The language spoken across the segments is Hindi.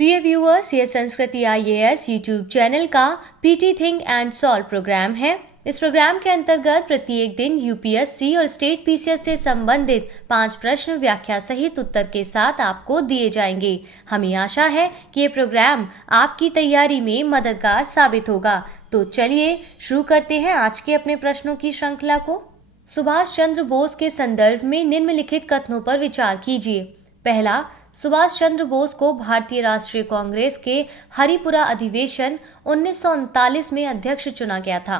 प्रिय व्यूअर्स, ये संस्कृति IAS यूट्यूब चैनल का PT think and solve programme है। इस प्रोग्राम के अंतर्गत प्रत्येक दिन UPSC और स्टेट PCS से संबंधित 5 प्रश्न व्याख्या सहित उत्तर के साथ आपको दिए जाएंगे। हमें आशा है कि ये प्रोग्राम आपकी तैयारी में मददगार साबित होगा। तो चलिए शुरू करते हैं आज के अपने प्रश्नों की श्रृंखला को। सुभाष चंद्र बोस के संदर्भ में निम्नलिखित कथनों पर विचार कीजिए। पहला, सुभाष चंद्र बोस को भारतीय राष्ट्रीय कांग्रेस के हरिपुरा अधिवेशन 1939 में अध्यक्ष चुना गया था।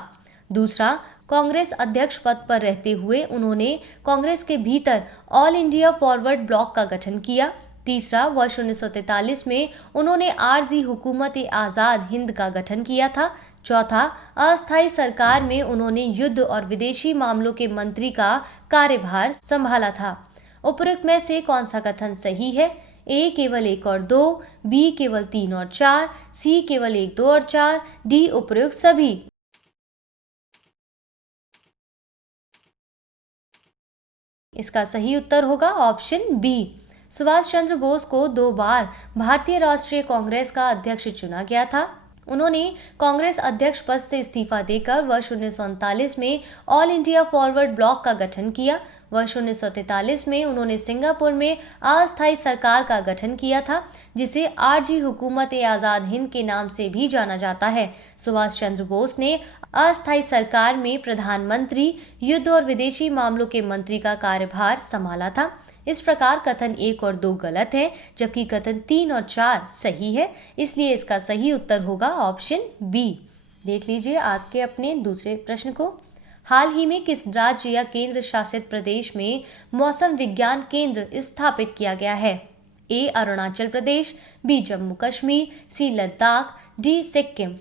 दूसरा, कांग्रेस अध्यक्ष पद पर रहते हुए उन्होंने कांग्रेस के भीतर ऑल इंडिया फॉरवर्ड ब्लॉक का गठन किया। तीसरा, वर्ष 1943 में उन्होंने आरजी हुकूमत आजाद हिंद का गठन किया था। चौथा, अस्थायी सरकार में उन्होंने युद्ध और विदेशी मामलों के मंत्री का कार्यभार संभाला था। उपरोक्त में से कौन सा कथन सही है? A केवल 1 और 2, B केवल 3 और 4, C केवल 1, 2 और 4, D उपरोक्त सभी। इसका सही उत्तर होगा ऑप्शन B। सुभाष चंद्र बोस को 2 बार भारतीय राष्ट्रीय कांग्रेस का अध्यक्ष चुना गया था। उन्होंने कांग्रेस अध्यक्ष पद से इस्तीफा देकर वर्ष 1939 में ऑल इंडिया फॉरवर्ड ब्लॉक का गठन किया। वर्ष 1943 में उन्होंने सिंगापुर में अस्थायी सरकार का गठन किया था, जिसे आरजी हुकूमत आजाद हिंद के नाम से भी जाना जाता है। सुभाष चंद्र बोस ने अस्थायी सरकार में प्रधानमंत्री, युद्ध और विदेशी मामलों के मंत्री का कार्यभार संभाला था। इस प्रकार कथन 1 और 2 गलत है, जबकि कथन 3 और 4 सही है। इसलिए इसका सही उत्तर होगा ऑप्शन B। देख लीजिए आज के अपने दूसरे प्रश्न को। हाल ही में किस राज्य या केंद्र शासित प्रदेश में मौसम विज्ञान केंद्र स्थापित किया गया है? A Arunachal Pradesh, B Jammu Kashmir, C Ladakh, D Sikkim.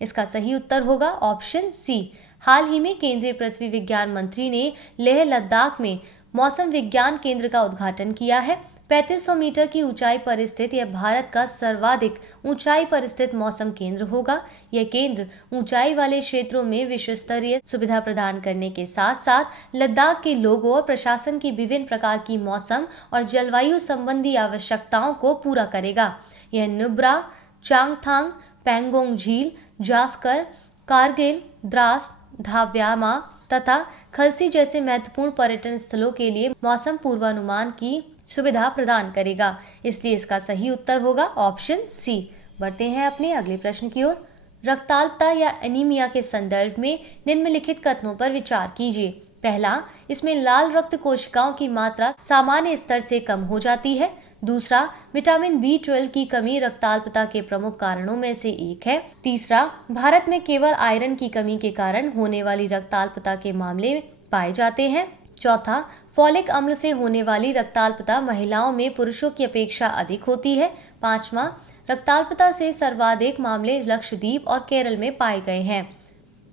इसका सही उत्तर होगा ऑप्शन C। हाल ही में केंद्रीय पृथ्वी विज्ञान मंत्री ने लेह लद्दाख में मौसम विज्ञान केंद्र का उद्घाटन किया है। 3500 मीटर की ऊंचाई पर स्थित यह भारत का सर्वाधिक ऊंचाई पर स्थित मौसम केंद्र होगा। यह केंद्र ऊंचाई वाले क्षेत्रों में विश्व स्तरीय सुविधा प्रदान करने के साथ साथ लद्दाख के लोगों और प्रशासन की विभिन्न प्रकार की मौसम और जलवायु संबंधी आवश्यकताओं को पूरा करेगा। यह नुब्रा, चांगथांग, पैंगोंग झील, जास्कर, कारगिल, द्रास, धाव्यामा तथा खलसी जैसे महत्वपूर्ण पर्यटन स्थलों के लिए मौसम पूर्वानुमान की सुविधा प्रदान करेगा। इसलिए इसका सही उत्तर होगा ऑप्शन C। बढ़ते हैं अपने अगले प्रश्न की ओर। रक्ताल्पता या एनीमिया के संदर्भ में निम्नलिखित कथनों पर विचार कीजिए। पहला, इसमें लाल रक्त कोशिकाओं की मात्रा सामान्य स्तर से कम हो जाती है। दूसरा, विटामिन B12 की कमी रक्ताल्पता के प्रमुख कारणों में से एक है। तीसरा, भारत में केवल आयरन की कमी के कारण होने वाली रक्ताल्पता के मामले पाए जाते हैं। चौथा, फॉलिक अम्ल से होने वाली रक्ताल्पता महिलाओं में पुरुषों की अपेक्षा अधिक होती है। पांचवा, रक्ताल्पता से सर्वाधिक मामले लक्षद्वीप और केरल में पाए गए हैं।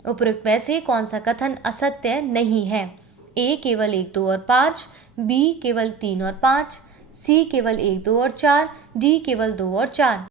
उपरोक्त में से कौन सा कथन असत्य नहीं है? A केवल 1, 2 और 5, B केवल 3 और 5, C केवल 1, 2 और 4, D केवल 2 और 4।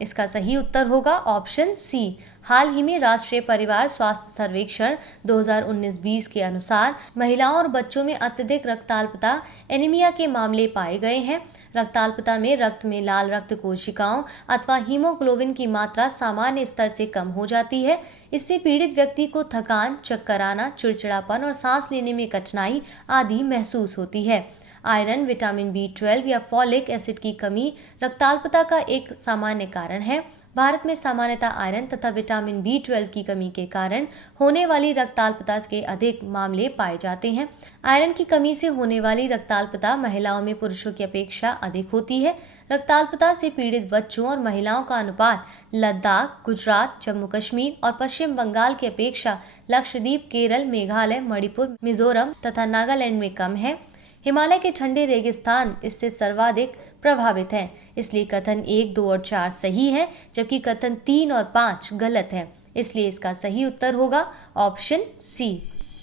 इसका सही उत्तर होगा ऑप्शन C। हाल ही में राष्ट्रीय परिवार स्वास्थ्य सर्वेक्षण 2019-20 के अनुसार महिलाओं और बच्चों में अत्यधिक रक्ताल्पता एनीमिया के मामले पाए गए हैं। रक्ताल्पता में रक्त में लाल रक्त कोशिकाओं अथवा हीमोग्लोबिन की मात्रा सामान्य स्तर से कम हो जाती है। इससे पीड़ित व्यक्ति को थकान, चक्कर आना, चिड़चिड़ापन और सांस लेने में कठिनाई आदि महसूस होती है। आयरन, विटामिन B12 या फॉलिक एसिड की कमी रक्ताल्पता का एक सामान्य कारण है। भारत में सामान्यतः आयरन तथा विटामिन B12 की कमी के कारण होने वाली रक्ताल्पता के अधिक मामले पाए जाते हैं। आयरन की कमी से होने वाली रक्ताल्पता महिलाओं में पुरुषों की अपेक्षा अधिक होती है। रक्ताल्पता से पीड़ित बच्चों और महिलाओं का अनुपात लद्दाख, गुजरात, जम्मू कश्मीर और पश्चिम बंगाल की अपेक्षा लक्षद्वीप, केरल, मेघालय, मणिपुर, मिजोरम तथा नागालैंड में कम है। हिमालय के ठंडे रेगिस्तान इससे सर्वाधिक प्रभावित हैं। इसलिए कथन 1, 2 और 4 सही है, जबकि कथन 3 और 5 गलत है। इसलिए इसका सही उत्तर होगा ऑप्शन C।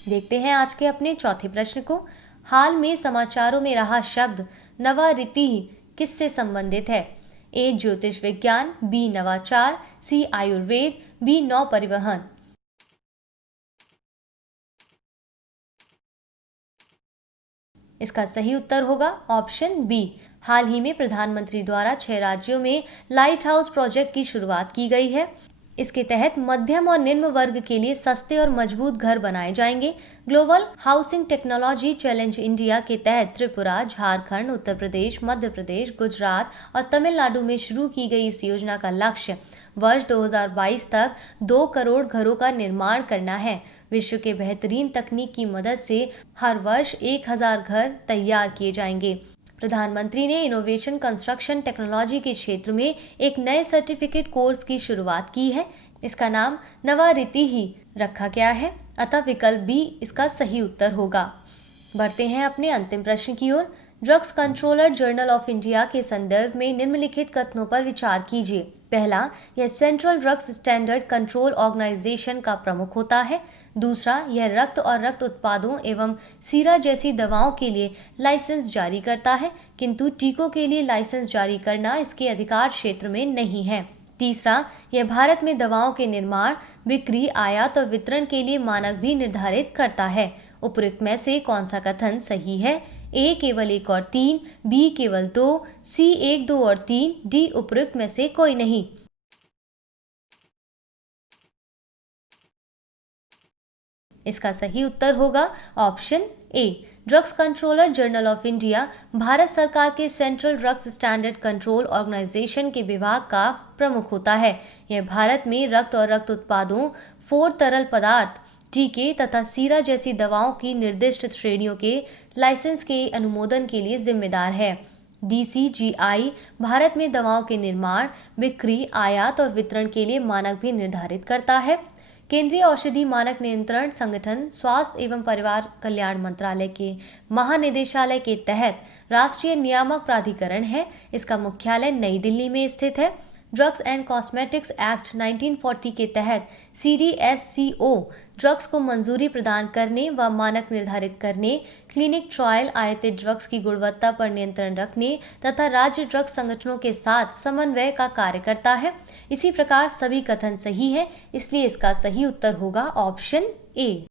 देखते हैं आज के अपने चौथे प्रश्न को। हाल में समाचारों में रहा शब्द नवारीति किससे संबंधित है? A ज्योतिष विज्ञान, B नवाचार, C आयुर्वेद, B नौ परिवहन। इसका सही उत्तर होगा ऑप्शन बी। हाल ही में प्रधानमंत्री द्वारा 6 राज्यों में लाइट हाउस प्रोजेक्ट की शुरुआत की गई है। इसके तहत मध्यम और निम्न वर्ग के लिए सस्ते और मजबूत घर बनाए जाएंगे। Global housing technology challenge India के तहत त्रिपुरा, झारखंड, उत्तर प्रदेश, मध्य प्रदेश, गुजरात और तमिलनाडु में शुरू की गई इस योजना का लक्ष्य वर्ष 2022 तक 2 करोड़ घरों का निर्माण करना है। विश्व के बेहतरीन तकनीक की मदद से हर वर्ष 1000 घर तैयार किए जाएंगे। प्रधानमंत्री ने इनोवेशन कंस्ट्रक्शन टेक्नोलॉजी के क्षेत्र में एक नए सर्टिफिकेट कोर्स की शुरुआत की है। इसका नाम नवा रीति ही रखा गया है, अतः विकल्प बी इसका सही उत्तर होगा। बढ़ते हैं अपने अंतिम प्रश्न की ओर। Drugs controller journal of India के संदर्भ में निम्नलिखित कथनों पर विचार कीजिए। पहला, यह Central Drugs Standard Control Organisation का प्रमुख होता है। दूसरा, यह रक्त और रक्त उत्पादों एवं सीरा जैसी दवाओं के लिए लाइसेंस जारी करता है, किंतु टीकों के लिए लाइसेंस जारी करना इसके अधिकार क्षेत्र में नहीं है। तीसरा, यह भारत में दवाओं के निर्माण, बिक्री, आयात और वितरण के लिए मानक भी निर्धारित करता है। उपरोक्त में से कौन सा कथन सही है? ए केवल 1 और 3, बी केवल 2, सी 1, 2 और 3, डी उपरोक्त में से कोई नहीं। इसका सही उत्तर होगा option A. Drugs controller journal of India Bharat सरकार के Central Drugs Standard Control Organisation के विभाग का प्रमुख होता है। यह भारत में रक्त और रक्त उत्पादों, 4 तरल पदार्थ, टीके तथा सीरा जैसी दवाओं की निर्दिष्ट श्रेणियों के लाइसेंस के अनुमोदन के लिए जिम्मेदार है। DCGI भारत में दवाओं के निर्माण, बिक्री, आयात और वितरण के लिए मानक भी निर्धारित करता है। केंद्रीय औषधि मानक नियंत्रण संगठन स्वास्थ्य एवं परिवार कल्याण मंत्रालय के महानिदेशालय के तहत राष्ट्रीय नियामक प्राधिकरण है। इसका मुख्यालय नई दिल्ली में स्थित है। ड्रग्स एंड कॉस्मेटिक्स एक्ट 1940 के तहत CDSCO ड्रग्स को मंजूरी प्रदान करने व मानक निर्धारित करने, क्लिनिक ट्रायल, आयातित ड्रग्स की गुणवत्ता पर नियंत्रण रखने तथा राज्य ड्रग्स संगठनों के साथ समन्वय का कार्य करता है। इसी प्रकार सभी कथन सही है, इसलिए इसका सही उत्तर होगा ऑप्शन ए।